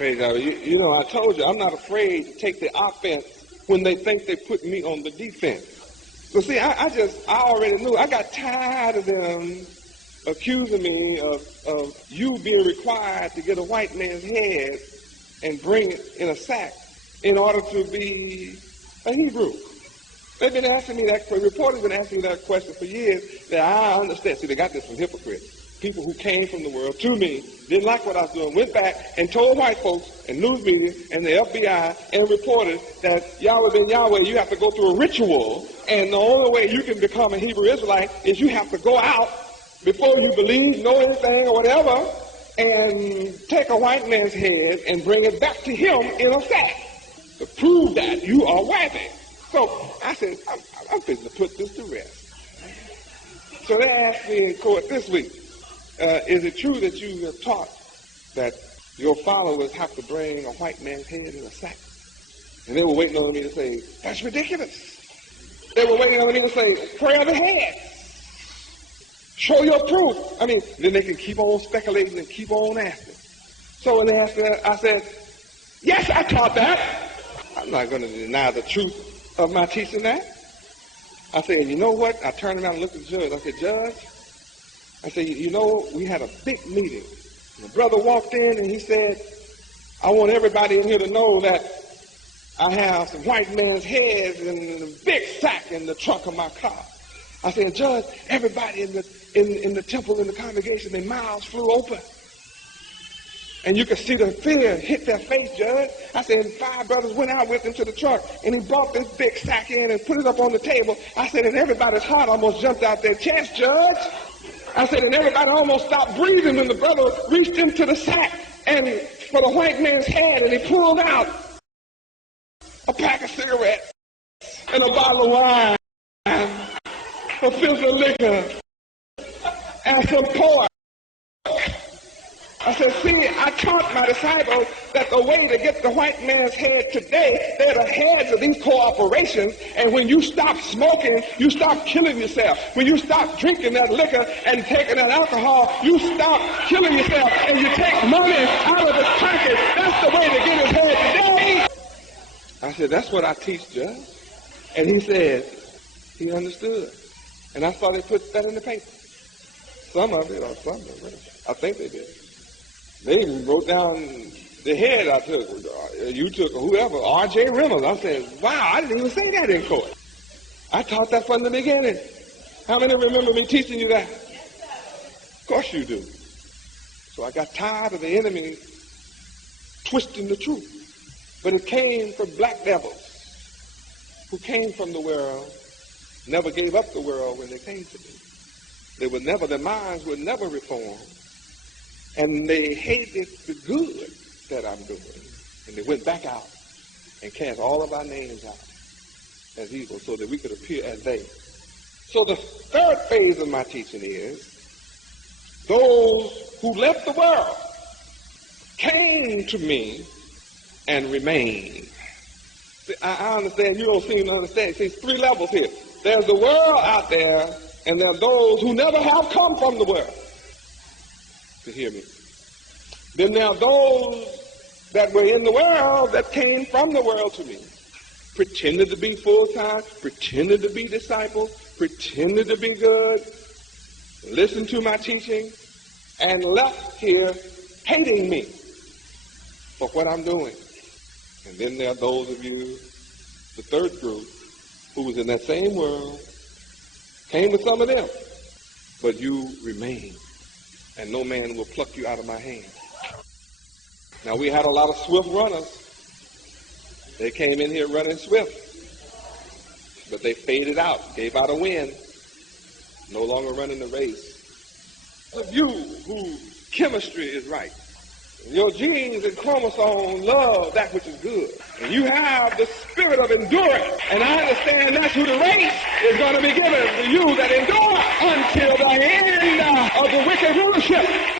Praise God. You know, I told you, I'm not afraid to take the offense when they think they put me on the defense. So see, I already knew. I got tired of them accusing me of you being required to get a white man's head and bring it in a sack in order to be a Hebrew. They've been asking me that question. Reporters have been asking me that question for years. That I understand. See, they got this from hypocrites. People who came from the world to me, didn't like what I was doing, went back and told white folks and news media and the FBI and reported that YAHWEH LVZ Yahweh, you have to go through a ritual, and the only way you can become a Hebrew Israelite is you have to go out before you believe, know anything or whatever, and take a white man's head and bring it back to him in a sack to prove that you are worthy. So I said, I'm fixing to put this to rest. So they asked me in court this week, is it true that you have taught that your followers have to bring a white man's head in a sack? And they were waiting on me to say, that's ridiculous. They were waiting on me to say, pray of the head. Show your proof. I mean, then they can keep on speculating and keep on asking. So when they asked that, I said, yes, I taught that. I'm not going to deny the truth of my teaching that. I said, you know what? I turned around and looked at the judge. I said, Judge, I said, you know, we had a big meeting. And the brother walked in and he said, I want everybody in here to know that I have some white man's heads in a big sack in the trunk of my car. I said, Judge, everybody in the temple, in the congregation, their mouths flew open. And you could see the fear hit their face, Judge. I said, and 5 brothers went out with him to the truck, and he brought this big sack in and put it up on the table. I said, and everybody's heart almost jumped out their chest, Judge. I said, and everybody almost stopped breathing when the brother reached into the sack and for the white man's head, and he pulled out a pack of cigarettes and a bottle of wine, a fifth of liquor, and some pork. I said, see, I taught my disciples that the way to get the white man's head today, they're the heads of these corporations, and when you stop smoking, you stop killing yourself. When you stop drinking that liquor and taking that alcohol, you stop killing yourself, and you take money out of his pocket. That's the way to get his head today. I said, that's what I teach, Judge. And he said, he understood. And I saw they put that in the paper. Some of it, or some of it. I think they did. They even wrote down the head I took. You took, or whoever, R.J. Reynolds. I said, wow, I didn't even say that in court. I taught that from the beginning. How many remember me teaching you that? Of course you do. So I got tired of the enemy twisting the truth. But it came from black devils who came from the world, never gave up the world when they came to me. Their minds would never reform. And they hated the good that I'm doing. And they went back out and cast all of our names out as evil so that we could appear as they. So the third phase of my teaching is those who left the world came to me and remained. See, I understand. You don't seem to understand. See, it's 3 levels here. There's the world out there, and there are those who never have come from the world. To hear me. Then there are those that were in the world that came from the world to me, pretended to be full-time, pretended to be disciples, pretended to be good, listened to my teaching, and left here hating me for what I'm doing. And then there are those of you, the third group, who was in that same world, came with some of them, but you remain. And no man will pluck you out of my hand. Now, we had a lot of swift runners. They came in here running swift. But they faded out, gave out a wind, no longer running the race. Of you whose chemistry is right, your genes and chromosomes love that which is good. And you have the spirit of endurance. And I understand that's who the race is going to be given to you that endure until the end of the wicked rulership.